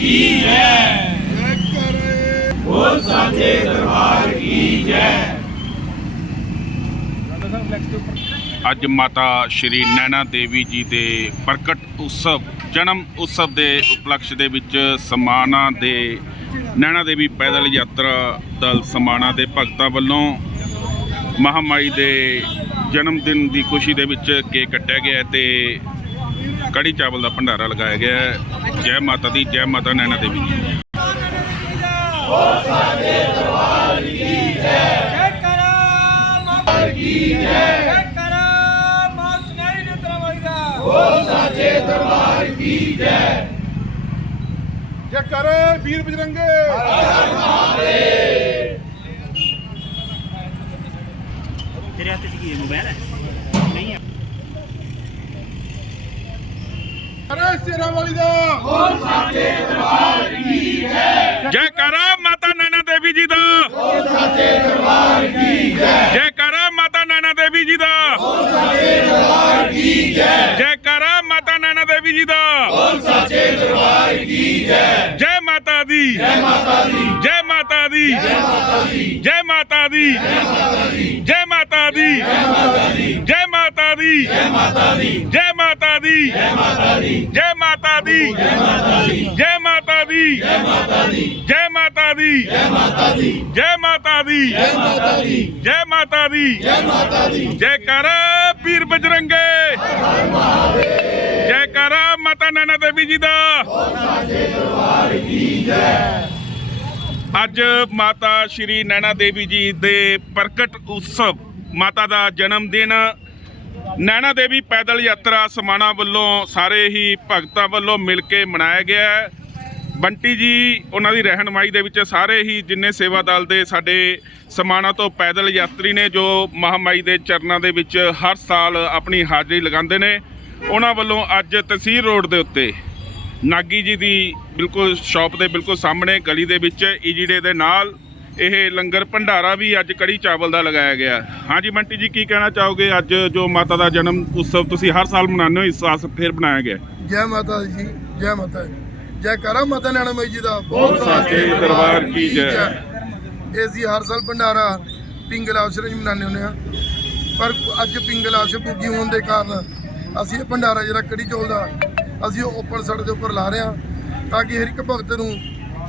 ਕੀ ਜੈ? ਜੈ ਕਰੇ ਬੋਲ ਸਾਚੇ ਦਰਬਾਰ ਕੀ ਜੈ? ਅੱਜ ਮਾਤਾ ਸ਼੍ਰੀ ਨੈਣਾ ਦੇਵੀ ਜੀ ਦੇ ਪ੍ਰਗਟ ਉਤਸਵ, ਜਨਮ ਉਤਸਵ ਦੇ ਉਪਲਕਸ਼ ਦੇ ਵਿੱਚ ਸਮਾਣਾ ਦੇ ਨੈਣਾ ਦੇਵੀ ਪੈਦਲ ਯਾਤਰਾ ਦਲ ਸਮਾਣਾ ਦੇ ਭਗਤਾਂ ਵੱਲੋਂ ਮਹਾਮਾਈ ਦੇ ਜਨਮ ਦਿਨ ਦੀ ਖੁਸ਼ੀ ਦੇ ਵਿੱਚ ਕੇਕ ਕੱਟਿਆ ਗਿਆ ਹੈ ਤੇ ਕੜੀ ਚਾਵਲ ਦਾ ਭੰਡਾਰਾ ਲਗਾਇਆ ਗਿਆ ਜੈ ਮਾਤਾ ਦੀ ਜੈ ਮਾਤਾ ਨੈਣਾ ਦੇਵੀ ਜੀ। ਕਰਾ ਵੀਰ ਬਜਰੰਗੇ। ਤੇਰੇ ਹੱਥ 'ਚ ਕੀ ਹੈ ਮੋਬਾਈਲ ਹੈ? ਨਹੀਂ ਹੈ। ਕਰੇ ਸੇਰਾ ਵਾਲੀ ਦਾ। ਜੈ। ਕਰਾ ਮਾਤਾ ਨੈਣਾ ਦੇਵੀ ਜੀ ਦਾ। ਬੋਲ ਸਾਚੇ ਦਰਬਾਰ ਕੀ ਜੈ। ਜੈ ਕਰਾ ਮਾਤਾ ਨੈਣਾ ਦੇਵੀ ਜੀ ਦਾ। ਬੋਲ ਸਾਚੇ ਦਰਬਾਰ ਕੀ ਜੈ। ਜੈ ਕਰਾ ਮਾਤਾ ਨੈਣਾ ਦੇਵੀ ਜੀ ਦਾ। ਬੋਲ ਸਾਚੇ ਦਰਬਾਰ ਕੀ ਜੈ। ਜੈ ਮਾਤਾ ਦੀ। ਜੈ ਮਾਤਾ ਦੀ। ਜੈ ਮਾਤਾ ਦੀ। ਜੈ ਮਾਤਾ ਦੀ। ਜੈ ਮਾਤਾ ਦੀ। ਜੈ ਮਾਤਾ ਦੀ। ਜੈ ਮਾਤਾ ਦੀ। ਜੈ ਮਾਤਾ ਦੀ ਜੈ ਮਾਤਾ ਦੀ ਜੈ ਮਾਤਾ ਦੀ ਜੈ ਮਾਤਾ ਦੀ ਜੈ ਮਾਤਾ ਦੀ। ਜੈ ਮਾਤਾ ਦੀ। ਜੈ ਮਾਤਾ ਦੀ। ਜੈ ਮਾਤਾ ਦੀ। ਜੈ ਮਾਤਾ ਦੀ। ਜੈ ਮਾਤਾ ਦੀ। ਜੈ ਮਾਤਾ ਦੀ। ਜੈ ਕਰ ਪੀਰ ਬਜਰੰਗੇ। ਜੈ ਕਰ ਮਾਤਾ ਨੈਣਾ ਦੇਵੀ ਜੀ ਦਾ। ਅੱਜ ਮਾਤਾ ਸ਼੍ਰੀ ਨੈਣਾ ਦੇਵੀ ਜੀ ਦੇ ਪ੍ਰਗਟ ਉਤਸਵ, ਮਾਤਾ ਦਾ ਜਨਮ ਦਿਨ ਨੈਣਾ ਦੇਵੀ ਪੈਦਲ ਯਾਤਰਾ ਸਮਾਣਾ ਵੱਲੋਂ ਸਾਰੇ ਹੀ ਭਗਤਾਂ ਵੱਲੋਂ ਮਿਲ ਕੇ ਮਨਾਇਆ ਗਿਆ ਹੈ। ਬੰਟੀ ਜੀ, ਉਹਨਾਂ ਦੀ ਰਹਿਨਮਾਈ ਦੇ ਵਿੱਚ ਸਾਰੇ ਹੀ ਜਿੰਨੇ ਸੇਵਾ ਦਲ ਦੇ ਸਾਡੇ ਸਮਾਣਾ ਤੋਂ ਪੈਦਲ ਯਾਤਰੀ ਨੇ ਜੋ ਮਹਾਮਾਈ ਦੇ ਚਰਨਾਂ ਦੇ ਵਿੱਚ ਹਰ ਸਾਲ ਆਪਣੀ ਹਾਜ਼ਰੀ ਲਗਾਉਂਦੇ ਨੇ, ਉਹਨਾਂ ਵੱਲੋਂ ਅੱਜ ਤਹਿਸੀਲ ਰੋਡ ਦੇ ਉੱਤੇ ਨਾਗੀ ਜੀ ਦੀ ਬਿਲਕੁਲ ਸ਼ਾਪ ਦੇ ਬਿਲਕੁਲ ਸਾਹਮਣੇ ਗਲੀ ਦੇ ਵਿੱਚ ਈਜੀਡੇ ਦੇ ਨਾਲ ਇਹ ਲੰਗਰ ਭੰਡਾਰਾ ਵੀ ਅੱਜ ਕੜੀ ਚਾਵਲ ਦਾ ਲਗਾਇਆ ਗਿਆ। ਹਾਂਜੀ ਬੰਟੀ ਜੀ ਕੀ ਕਹਿਣਾ ਚਾਹੋਗੇ? ਅੱਜ ਜੋ ਮਾਤਾ ਦਾ ਜਨਮ ਉਤਸਵ ਤੁਸੀਂ ਹਰ ਸਾਲ ਮਨਾਉਂਦੇ ਹੋ ਇਸ ਸਾਲ ਫਿਰ ਬਣਾਇਆ ਗਿਆ। ਜੈ ਮਾਤਾ ਜੀ ਜੈ ਮਾਤਾ ਜੈ ਕਰਾ ਮਾਤਾ ਨੈਣਾ ਮਾਈ ਜੀ ਦਾ। ਬੋਲ ਸਾਚੇ ਦਰਬਾਰ ਕੀ ਜੈ। ਇਹ ਅਸੀਂ ਹਰ ਸਾਲ ਭੰਡਾਰਾ ਪਿੰਗਲ ਆਸ਼ਰਮ ਚ ਮਨਾਉਂਦੇ ਹੁੰਦੇ ਆ ਪਰ ਅੱਜ ਪਿੰਗਲ ਆਸ਼ਰਮ ਪੁੱਜੀ ਹੋਣ ਦੇ ਕਾਰਨ ਅਸੀਂ ਇਹ ਭੰਡਾਰਾ ਜਿਹੜਾ ਕੜੀ ਚੌਲ ਦਾ ਅਸੀਂ ਉਹ ਓਪਨ ਸੜਕ ਦੇ ਉੱਪਰ ਲਾ ਰਹੇ ਹਾਂ ਤਾਂ ਕਿ ਹਰ ਇੱਕ ਭਗਤ ਨੂੰ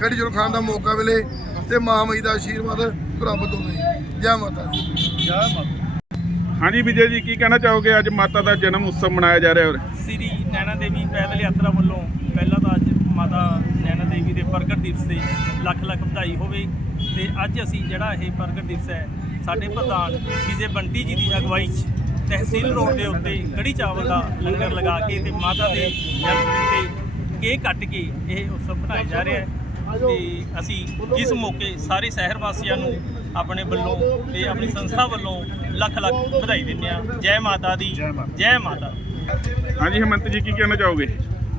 ਕੜੀ ਚੌਲ ਖਾਣ ਦਾ ਮੌਕਾ ਮਿਲੇ। ਤੇ ਮਾਂ ਮਈ ਦਾ ਆਸ਼ੀਰਵਾਦ ਪ੍ਰਾਪਤ ਹੋਵੇ ਜੈ ਮਾਤਾ ਦੀ। ਹਾਂਜੀ ਵਿਜੇ ਜੀ ਕੀ ਕਹਿਣਾ ਚਾਹੋਗੇ? ਅੱਜ ਮਾਤਾ ਦਾ ਜਨਮ ਉਤਸਵ ਮਨਾਇਆ ਜਾ ਰਿਹਾ ਹੈ ਸ੍ਰੀ ਨੈਣਾ ਦੇਵੀ ਪੈਦਲ ਯਾਤਰਾ ਵੱਲੋਂ ਪਹਿਲਾਂ ਤਾਂ ਅੱਜ ਮਾਤਾ ਨੈਣਾ ਦੇਵੀ ਦੇ ਪ੍ਰਗਟ ਦਿਵਸ ਤੇ ਲੱਖ ਲੱਖ ਵਧਾਈ ਹੋਵੇ ਤੇ ਅੱਜ ਅਸੀਂ ਜਿਹੜਾ ਇਹ ਪ੍ਰਗਟ ਦਿਵਸ ਹੈ ਸਾਡੇ ਪ੍ਰਧਾਨ ਵਿਜੇ ਬੰਟੀ ਜੀ ਦੀ ਅਗਵਾਈ 'ਚ ਤਹਿਸੀਲ ਰੋਡ ਦੇ ਉੱਤੇ ਕੜੀ ਚਾਵਲ ਦਾ ਲੰਗਰ ਲਗਾ ਕੇ ਤੇ ਮਾਤਾ ਦੇ ਜਨਮ ਦਿਨ ਤੇ ਕੇਕ ਕੱਟ ਕੇ ਇਹ ਉਤਸਵ ਮਨਾਇਆ ਜਾ ਰਿਹਾ ਹੈ। ਤੇ ਅਸੀਂ ਇਸ ਮੌਕੇ ਸਾਰੇ ਸ਼ਹਿਰ ਵਾਸੀਆਂ ਨੂੰ ਆਪਣੇ ਵੱਲੋਂ ਤੇ ਆਪਣੀ ਸੰਸਥਾ ਵੱਲੋਂ ਲੱਖ ਲੱਖ ਵਧਾਈ ਦਿੰਦੇ ਆ ਜੈ ਮਾਤਾ ਦੀ ਜੈ ਮਾਤਾ ਹਾਂਜੀ ਹੇਮੰਤ ਜੀ ਕੀ ਕਹਿਣਾ ਚਾਹੋਗੇ?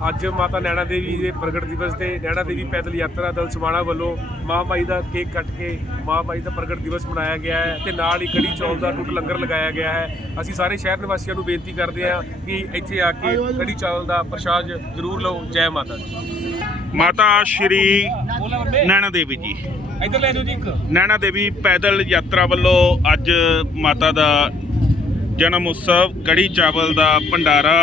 ਅੱਜ ਮਾਤਾ ਨੈਣਾ ਦੇਵੀ ਦੇ ਪ੍ਰਗਟ ਦਿਵਸ ਤੇ ਨੈਣਾ ਦੇਵੀ ਪੈਦਲ ਯਾਤਰਾ ਦਲ ਸਮਾਣਾ ਵੱਲੋਂ ਮਾਂ ਮਾਈ ਦਾ ਕੇਕ ਕੱਟ ਕੇ ਮਾਂ ਮਾਈ ਦਾ ਪ੍ਰਗਟ ਦਿਵਸ ਮਨਾਇਆ ਗਿਆ ਹੈ ਤੇ ਨਾਲ ਹੀ ਕੜੀ ਚੌਲ ਦਾ ਟੁੱਟ ਲੰਗਰ ਲਗਾਇਆ ਗਿਆ ਹੈ। ਅਸੀਂ ਸਾਰੇ ਸ਼ਹਿਰ ਨਿਵਾਸੀਆਂ ਨੂੰ ਬੇਨਤੀ ਕਰਦੇ ਹਾਂ ਕਿ ਇੱਥੇ ਆ ਕੇ ਕੜੀ ਚਾਵਲ ਦਾ ਪ੍ਰਸ਼ਾਦ ਜ਼ਰੂਰ ਲਓ। ਜੈ ਮਾਤਾ ਦੀ। ਮਾਤਾ ਸ਼੍ਰੀ ਨੈਣਾ ਦੇਵੀ ਜੀ। ਇੱਧਰ ਲੈ ਜਾਓ ਜੀ ਇੱਕ। ਨੈਣਾ ਦੇਵੀ ਪੈਦਲ ਯਾਤਰਾ ਵੱਲੋਂ ਅੱਜ ਮਾਤਾ ਦਾ ਜਨਮ ਉਤਸਵ ਕੜੀ ਚਾਵਲ ਦਾ ਭੰਡਾਰਾ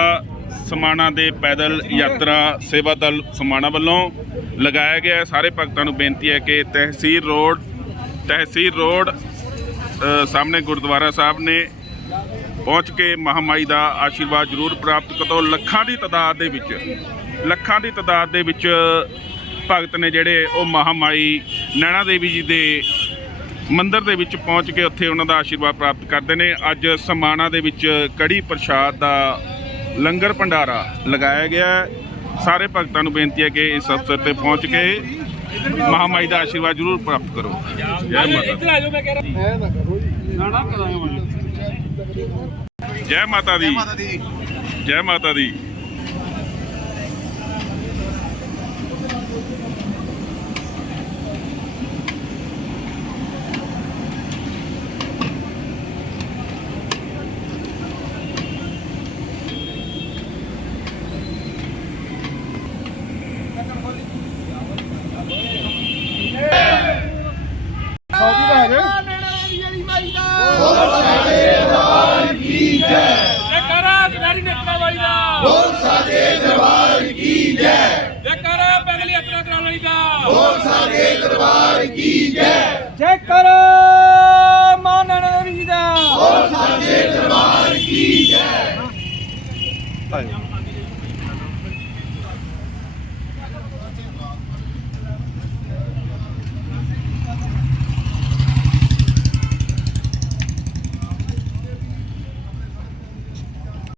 ਸਮਾਣਾ ਦੇ ਪੈਦਲ ਯਾਤਰਾ ਸੇਵਾ ਦਲ ਸਮਾਣਾ ਵੱਲੋਂ ਲਗਾਇਆ ਗਿਆ। ਸਾਰੇ ਭਗਤਾਂ ਨੂੰ ਬੇਨਤੀ ਹੈ ਕਿ ਤਹਿਸੀਲ ਰੋਡ ਤਹਿਸੀਲ ਰੋਡ ਸਾਹਮਣੇ ਗੁਰਦੁਆਰਾ ਸਾਹਿਬ ਨੇ ਪਹੁੰਚ ਕੇ ਮਹਾਮਾਈ ਦਾ ਆਸ਼ੀਰਵਾਦ ਜ਼ਰੂਰ ਪ੍ਰਾਪਤ ਕਰੋ। ਲੱਖਾਂ ਦੀ ਤਾਦਾਦ ਦੇ ਵਿੱਚ ਲੱਖਾਂ ਦੀ ਤਾਦਾਦ ਦੇ ਵਿੱਚ ਭਗਤ ਨੇ ਜਿਹੜੇ ਉਹ ਮਹਾਮਾਈ ਨੈਣਾ ਦੇਵੀ ਜੀ ਦੇ ਮੰਦਿਰ ਦੇ ਵਿੱਚ ਪਹੁੰਚ ਕੇ ਉੱਥੇ ਉਹਨਾਂ ਦਾ ਆਸ਼ੀਰਵਾਦ ਪ੍ਰਾਪਤ ਕਰਦੇ ਨੇ। ਅੱਜ ਸਮਾਣਾ ਦੇ ਵਿੱਚ ਕੜੀ ਪ੍ਰਸ਼ਾਦ ਦਾ ਲੰਗਰ ਭੰਡਾਰਾ ਲਗਾਇਆ ਗਿਆ ਹੈ। ਸਾਰੇ ਭਗਤਾਂ ਨੂੰ ਬੇਨਤੀ ਹੈ ਕਿ ਇਸ ਅਵਸਰ ਤੇ ਪਹੁੰਚ ਕੇ ਮਹਾਮਾਈ ਦਾ ਆਸ਼ੀਰਵਾਦ ਜ਼ਰੂਰ ਪ੍ਰਾਪਤ ਕਰੋ। ਜੈ ਮਾਤਾ ਦੀ। ਜੈ ਮਾਤਾ ਦੀ। ਜੈ ਮਾਤਾ ਦੀ। ਨੈਣਾ ਦੇਵੀ ਵਾਲੀ ਮਾਈ ਦਾ।